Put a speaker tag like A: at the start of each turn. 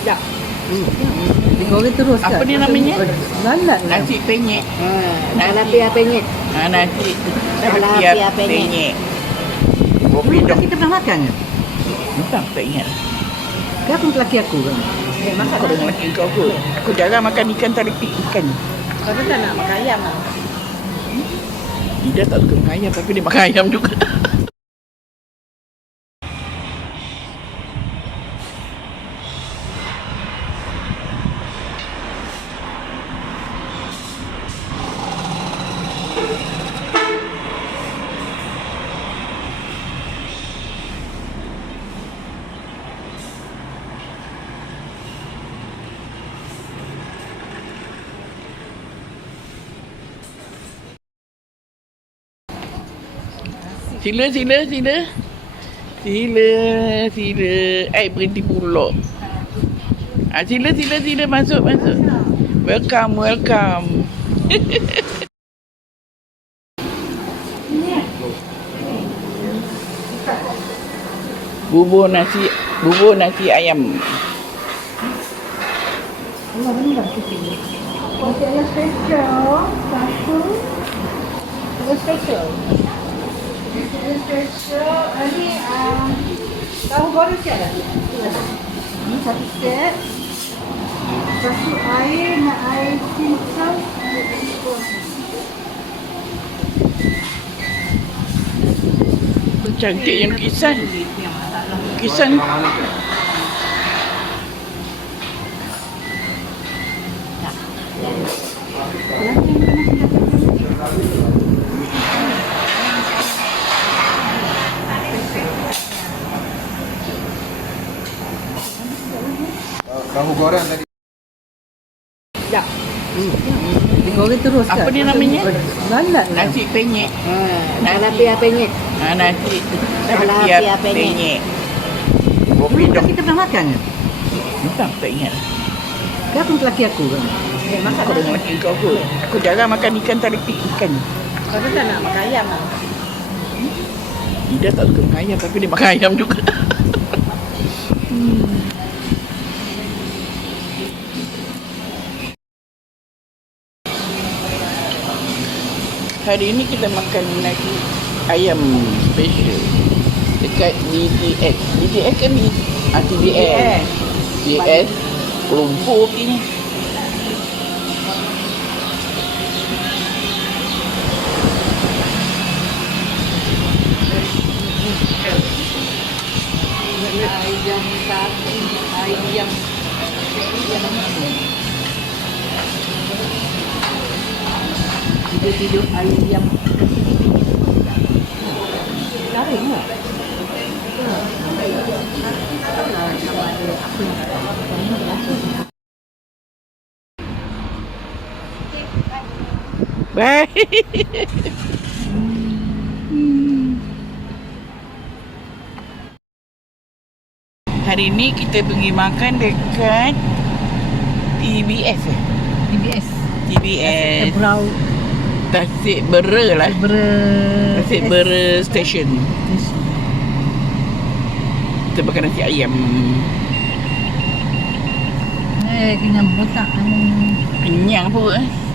A: Sedap.
B: Digoreng terus kan?
C: Apa dia namanya?
B: Lalat.
C: Nasi penyet.
A: Ha,
C: Nasi.
A: talapia penyet.
C: Ha, nasi
A: tilapia penyet.
C: penyet. Kopi dong.
B: kita pernah makan ke?
C: Entah, tak ingat.
B: Ke aku lelaki aku kan?
A: Eh, makan
C: Kau dengan lelaki kau kot. Aku jarang makan ikan tari ikan.
A: Kau tu tak nak makan ayam lah.
C: Dia tak suka makan ayam tapi dia makan ayam juga. Sila, sila, sila. Sila, sila. Eh, berhenti pulak. Ah, sila, sila, sila. Masuk, masuk. Welcome, welcome. bubur nasi, bubur nasi ayam.
B: Okey, yang special. Satu. Special. Tahu goreng siapa? Ini satu set. Satu air, nak air simple.
C: Cantik yang lukisan. Lukisan.
D: Tahu goreng tadi.
A: Sedap.
B: Digoreng terus kan?
C: Apa dia namanya?
B: Lalat lah.
C: Nasi penyet.
A: Ha, talapia penyet.
C: Ha, nasi
A: tilapia penyet.
C: penyet. Kopi dong.
B: kita pernah makan ke?
C: Entah, tak ingat.
B: Ke aku lelaki aku kan?
A: Eh, makan
C: Kau dengan lelaki kau kot. Aku jarang makan ikan tari ikan.
A: Kau tu tak nak makan ayam lah.
C: Dia tak suka makan ayam tapi dia makan ayam juga. Hari ini kita makan nasi ayam special dekat DTS. DTS kan ni? Ah, TDS. TDS. Lumpur ni.
A: Ayam satu, ayam. Tidur-tidur ayam.
B: Garing lah.
C: Bye. Hari ni kita pergi makan dekat TBS eh?
B: DBS.
C: TBS.
B: Brow.
C: Tasik Bera lah.
B: Ber...
C: Tasik Bera Station. Kita makan nasi ayam.
B: Eh, kenyang botak.
C: Kenyang pun eh.